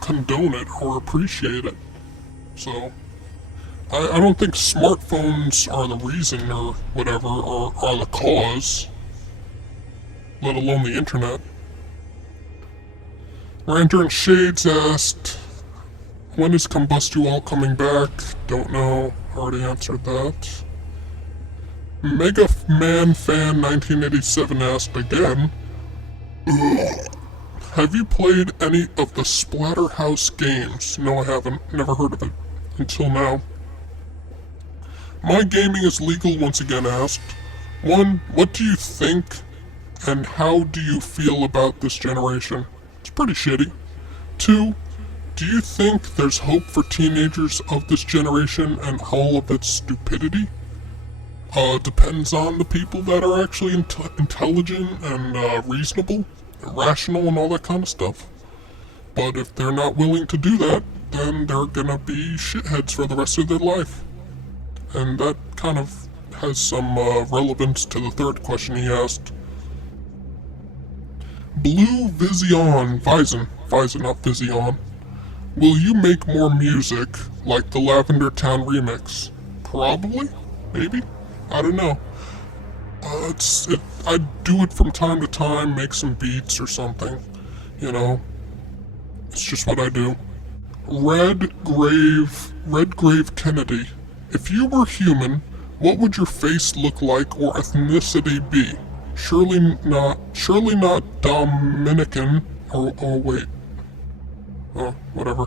condone it or appreciate it. So, I don't think smartphones are the reason or whatever, or are the cause. Let alone the internet. Ranter in Shades asked, when is IMustDestroyAll coming back? Don't know. Already answered that. Mega Man Fan 1987 asked again, have you played any of the Splatterhouse games? No, I haven't. Never heard of it. Until now. My gaming is legal once again asked, 1. What do you think and how do you feel about this generation? It's pretty shitty. 2. Do you think there's hope for teenagers of this generation and all of its stupidity? Depends on the people that are actually intelligent and reasonable, and rational and all that kind of stuff. But if they're not willing to do that, then they're gonna be shitheads for the rest of their life. And that kind of has some relevance to the third question he asked. Blue Vision, not Vision. Will you make more music like the Lavender Town remix? Probably? Maybe? I don't know. I do it from time to time, make some beats or something. It's just what I do. Red Grave Kennedy. If you were human, what would your face look like or ethnicity be? Surely not Dominican, whatever.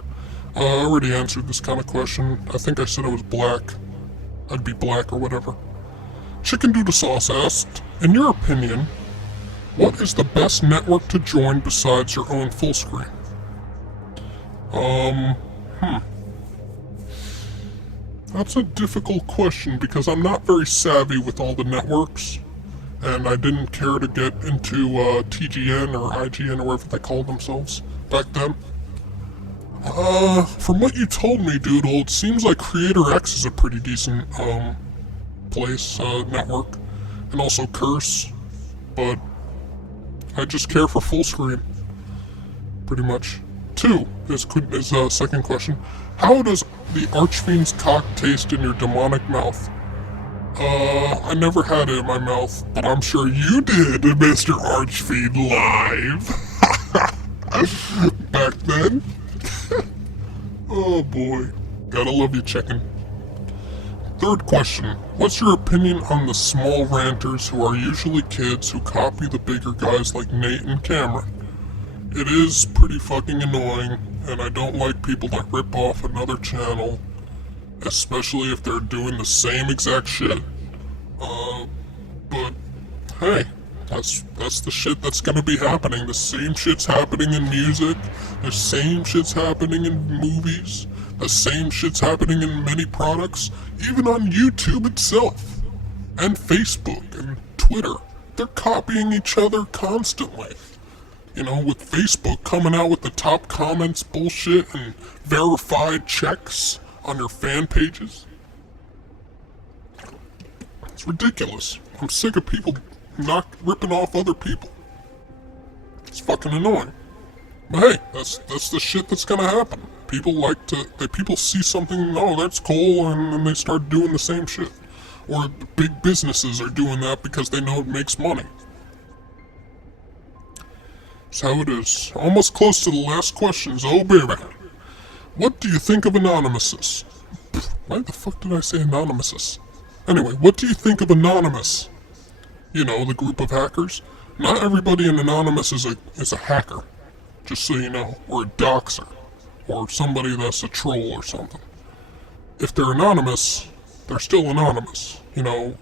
I already answered this kind of question. I think I said I was black. I'd be black or whatever. Chicken Doodle Sauce asked, in your opinion, what is the best network to join besides your own full screen? That's a difficult question because I'm not very savvy with all the networks, and I didn't care to get into TGN or IGN or whatever they called themselves back then. From what you told me, Doodle, it seems like Creator X is a pretty decent, place, network, and also Curse, but I just care for full screen, pretty much. 2 is second question. How does the Archfiend's cock taste in your demonic mouth? I never had it in my mouth, but I'm sure you did, Mr. Archfiend Live. Back then. Oh boy. Gotta love you, chicken. Third question. What's your opinion on the small ranters who are usually kids who copy the bigger guys like Nate and Cameron? It is pretty fucking annoying, and I don't like people that rip off another channel, especially if they're doing the same exact shit. But hey, that's the shit that's gonna be happening. The same shit's happening in music, the same shit's happening in movies, the same shit's happening in many products, even on YouTube itself, and Facebook and Twitter. They're copying each other constantly. With Facebook coming out with the top comments bullshit and verified checks on their fan pages. It's ridiculous. I'm sick of people not ripping off other people. It's fucking annoying. But hey, that's the shit that's gonna happen. People see something, oh, that's cool, and then they start doing the same shit. Or big businesses are doing that because they know it makes money. That's how it is. Almost close to the last questions. Oh, baby. What do you think of Anonymouses? Why the fuck did I say Anonymouses? Anyway, what do you think of Anonymous? You know, the group of hackers? Not everybody in Anonymous is a hacker. Just so you know. Or a doxer. Or somebody that's a troll or something. If they're anonymous, they're still anonymous. You know,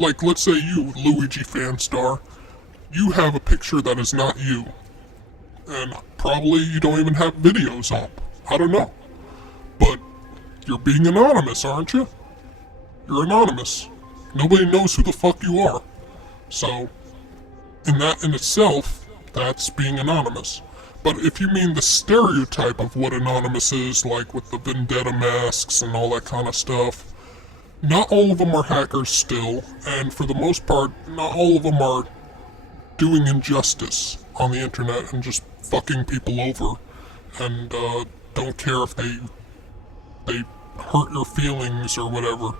like let's say you, Luigi Fanstar, you have a picture that is not you. And probably you don't even have videos up. I don't know. But you're being anonymous, aren't you? You're anonymous. Nobody knows who the fuck you are. So, in itself, that's being anonymous. But if you mean the stereotype of what anonymous is, like with the vendetta masks and all that kind of stuff, not all of them are hackers still, and for the most part, not all of them are doing injustice on the internet and just fucking people over, and don't care if they hurt your feelings or whatever.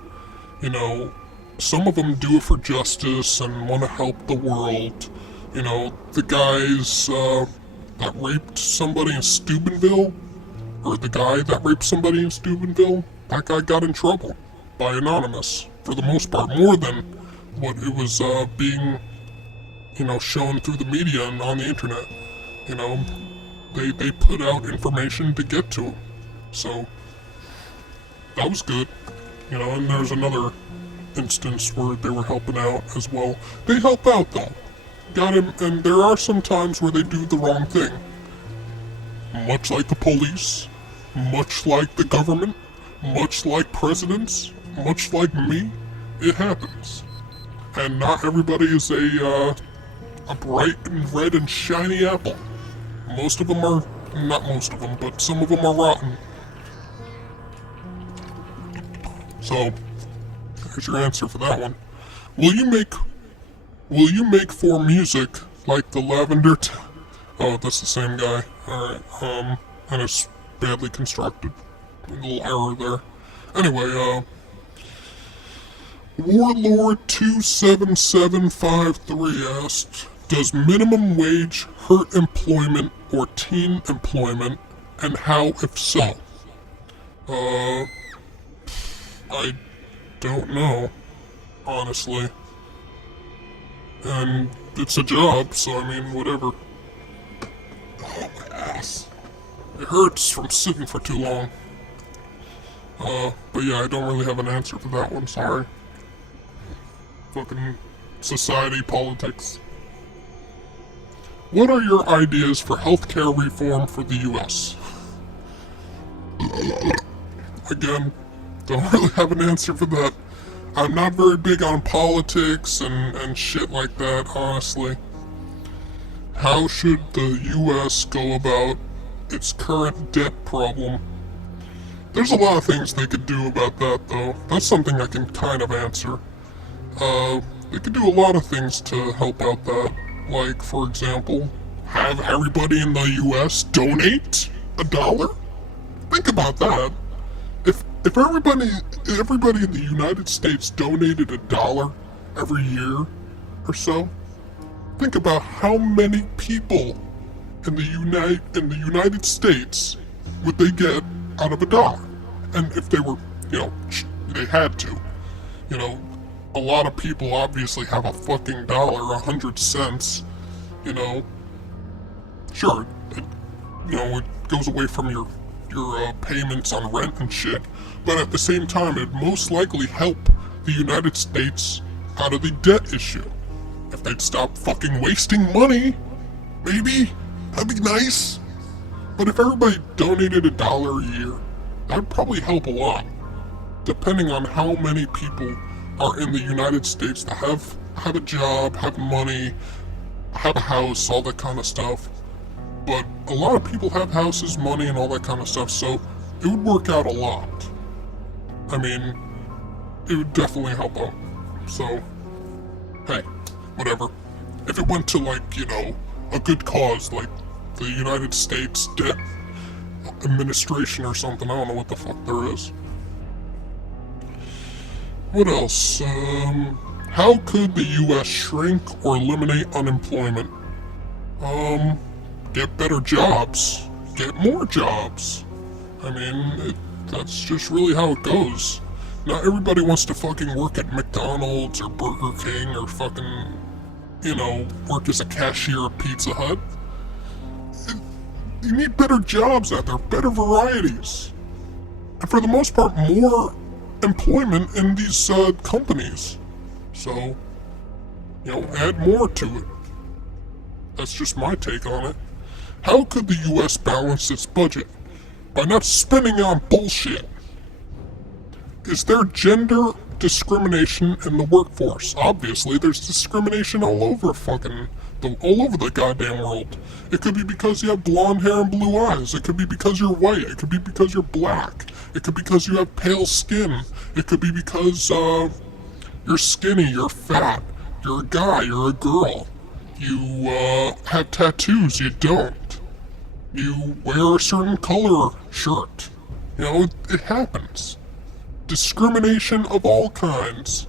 You know, some of them do it for justice and want to help the world. You know, the guys that raped somebody in Steubenville, or the guy that raped somebody in Steubenville, that guy got in trouble by Anonymous, for the most part, more than what it was being, you know, shown through the media and on the internet. You know, they put out information to get to him. So, that was good. You know, and there's another instance where they were helping out as well. They help out, though. Got him, and there are some times where they do the wrong thing. Much like the police, much like the government, much like presidents, much like me, it happens. And not everybody is a bright and red and shiny apple. Most of them are, not most of them, but some of them are rotten. So, here's your answer for that one. Will you make for music like the Lavender Oh, that's the same guy. Alright, and it's badly constructed. A little error there. Anyway, Warlord27753 asked, does minimum wage hurt employment or teen employment, and how if so? I don't know, honestly. And it's a job, so I mean, whatever. Oh, my ass. It hurts from sitting for too long. But yeah, I don't really have an answer for that one, sorry. Fucking society politics. What are your ideas for healthcare reform for the US? Again, don't really have an answer for that. I'm not very big on politics and shit like that, honestly. How should the US go about its current debt problem? There's a lot of things they could do about that, though. That's something I can kind of answer. They could do a lot of things to help out that. Like, for example, have everybody in the US donate $1? Think about that. If everybody in the United States donated $1 every year or so, think about how many people in the United States would they get out of $1? And if they were, you know, they had to, you know, a lot of people obviously have a fucking dollar, 100 cents, you know. Sure, it goes away from your payments on rent and shit, but at the same time, it'd most likely help the United States out of the debt issue. If they'd stop fucking wasting money, maybe, that'd be nice. But if everybody donated $1 a year, that'd probably help a lot. Depending on how many people are in the United States that have a job, have money, have a house, all that kind of stuff. But a lot of people have houses, money, and all that kind of stuff, so it would work out a lot. I mean, it would definitely help out. So, hey, whatever. If it went to, like, you know, a good cause, like the United States Debt Administration or something, I don't know what the fuck there is. What else? How could the US shrink or eliminate unemployment? Get better jobs. Get more jobs. I mean, that's just really how it goes. Not everybody wants to fucking work at McDonald's or Burger King or fucking, you know, work as a cashier at Pizza Hut. You need better jobs out there, better varieties. And for the most part, more employment in these companies. So, you know, add more to it. That's just my take on it. How could the US balance its budget? By not spending on bullshit. Is there gender discrimination in the workforce? Obviously, there's discrimination all over the goddamn world. It could be because you have blonde hair and blue eyes. It could be because you're white. It could be because you're black. It could be because you have pale skin. It could be because you're skinny, you're fat, you're a guy, you're a girl. You have tattoos, you don't. You wear a certain color shirt. You know, it happens. Discrimination of all kinds.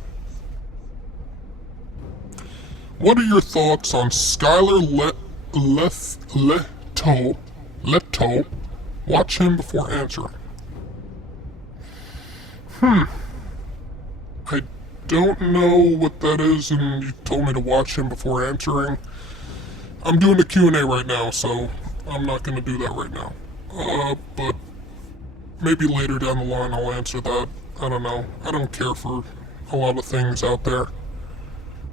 What are your thoughts on Skylar Leto? Watch him before answering. I don't know what that is, and you told me to watch him before answering. I'm doing the Q&A right now, so I'm not going to do that right now. But maybe later down the line I'll answer that. I don't know. I don't care for a lot of things out there.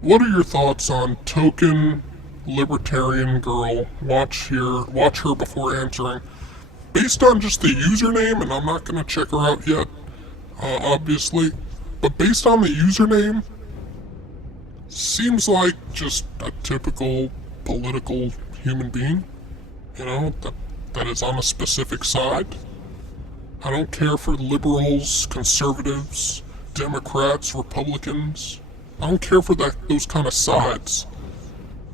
What are your thoughts on token libertarian girl? Watch her before answering. Based on just the username, and I'm not going to check her out yet, obviously, but based on the username, seems like just a typical political human being, you know, that is on a specific side. I don't care for liberals, conservatives, Democrats, Republicans. I don't care for those kind of sides.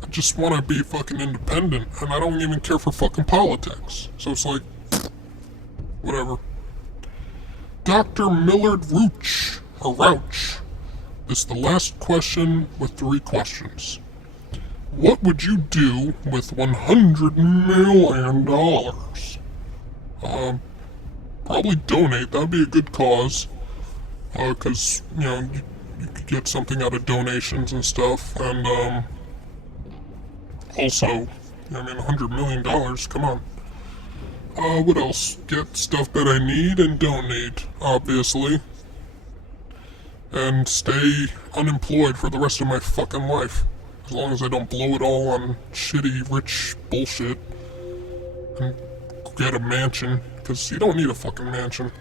I just want to be fucking independent, and I don't even care for fucking politics. So it's like, whatever. Dr. Millard Rauch. This is the last question with 3 questions. What would you do with $100 million? Probably donate. That would be a good cause. Because, you know, you could get something out of donations and stuff. And, also, I mean, $100 million, come on. What else? Get stuff that I need and don't need, obviously. And stay unemployed for the rest of my fucking life. As long as I don't blow it all on shitty, rich bullshit. And get a mansion, because you don't need a fucking mansion.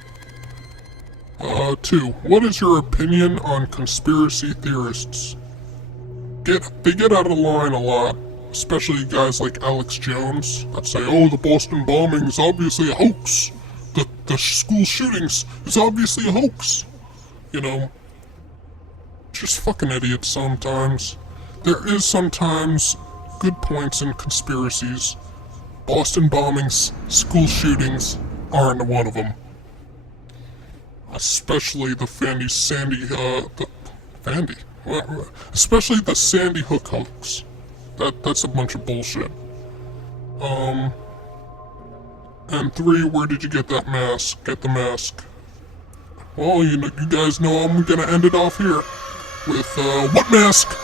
2. What is your opinion on conspiracy theorists? They get out of line a lot. Especially guys like Alex Jones that say, oh, the Boston bombing is obviously a hoax. The school shootings is obviously a hoax. You know, just fucking idiots sometimes. There is sometimes good points in conspiracies. Boston bombings, school shootings aren't one of them. Especially the especially the Sandy Hook hoax. That's a bunch of bullshit. And 3, where did you get that mask? Get the mask. Well, you guys know I'm gonna end it off here with, what mask?